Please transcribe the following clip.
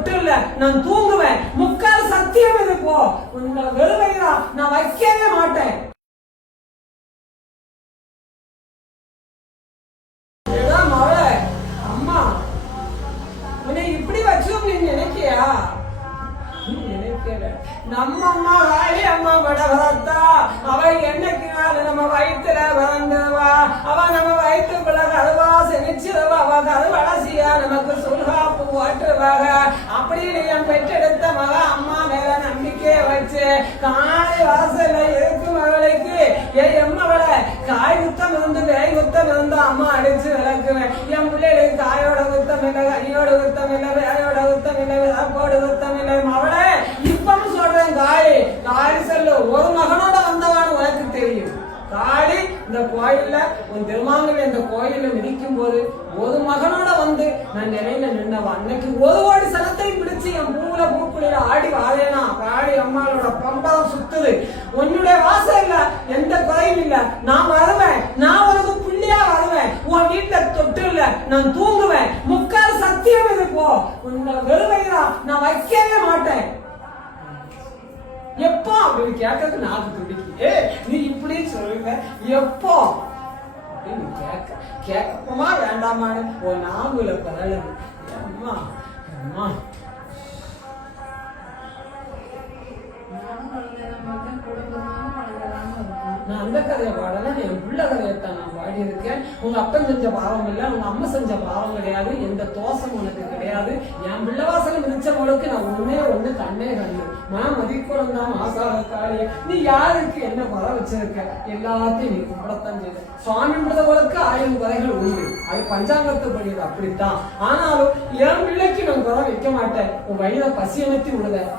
தொட்டு இல்ல நான் தூங்குவேன். முக்கால் சத்தியம் இது போ. உங்களை வெறுவையா நான் வைக்கவே மாட்டேன். அம்மா உன்னை இப்படி வச்சு நினைக்கியா? நம்ம அம்மா வாழி அம்மா படவரத்தா அவ என்னைக்கு நம்ம வயிற்றுல வளர்ந்துவா. அவ நம்ம வயிற்றுக்குள்ள கருவா செமிச்சிருவா. அவ கருவடசியா நமக்கு சுல்காப்பு ஓட்டுருவாங்க. அப்படின்னு என் பெற்றெடுத்த மக அம்மா மேல நம்பிக்கைய வச்சு காலை வாசல்ல இருக்கும் மகளுக்கு என் எம்மவளை காய் குத்தம் இருந்து வேய் குத்தம் இருந்து அம்மா அடிச்சு விளக்குவேன். என் பிள்ளைகளுக்கு காயோட குத்தம் இல்லை, கனியோட குத்தம் இல்லை, வேலையோட குத்தம் இல்லை, விளக்கோடு குத்தம் இல்லை. மவளை இப்பவும் சொல்றேன், காளி சொல்லு ஒரு மகனோட வந்தவான்னு உனக்கு தெரியும். காளி இந்த கோயில்ல உன் திருமாங்கல் இந்த கோயில மிதிக்கும் போது ஒரு மகனோட வந்து நான் நிறைய நின்னவா. அன்னைக்கு ஒரு கோடி சனத்தை பிடிச்சு என் பூவுல பூக்குழியில ஆடி வாழேனா. காளி அம்மாளோட பம்பம் சுத்துது. உன்னுடைய வாசம் இல்ல, எந்த குறையும் இல்ல. நான் வருவேன், நான் உனக்கு புள்ளியா வருவேன். உன் வீட்டுல தொட்டு இல்ல நான் தூங்குவேன். முக்கால் சத்தியம் இது போ. உன்னை வெறுவையா நான் வைக்கவே மாட்டேன். எப்போ அப்படின்னு கேட்கறது நாக்கு துடிக்கு. நீ இப்படி சொல்லுங்க எப்போ அப்படின்னு கேட்கப்பமா வேண்டாமான்னு உன் நாகுல பரலுது. அம்மா அம்மா நான் அந்த கதையை பாடல, என் பிள்ளை கதையத்தான் நான் பாடி இருக்கேன். உங்க அப்பன் செஞ்ச பாவம் இல்லை, உங்க அம்மா செஞ்ச பாவம் கிடையாது, எந்த தோசம் உனக்கு கிடையாது. என் பிள்ளை வாசல மிதிச்சவளுக்கு நான் ஒண்ணு கண்ணே கண்ணு மதிக்குளம் தான் ஆசார காளிய. நீ யாருக்கு என்ன குறை வச்சிருக்க? எல்லாத்தையும் நீ கும்பிடத்தான் செய்த. சுவாமி பிள்ளைகளுக்கு 1000 குறைகள் உண்டு, அது பஞ்சாங்கத்து படிது அப்படித்தான். ஆனாலும் என் பிள்ளைக்கு நான் குறை வைக்க மாட்டேன். உன் வயிறை பசி அமர்த்தி விடுவேன்.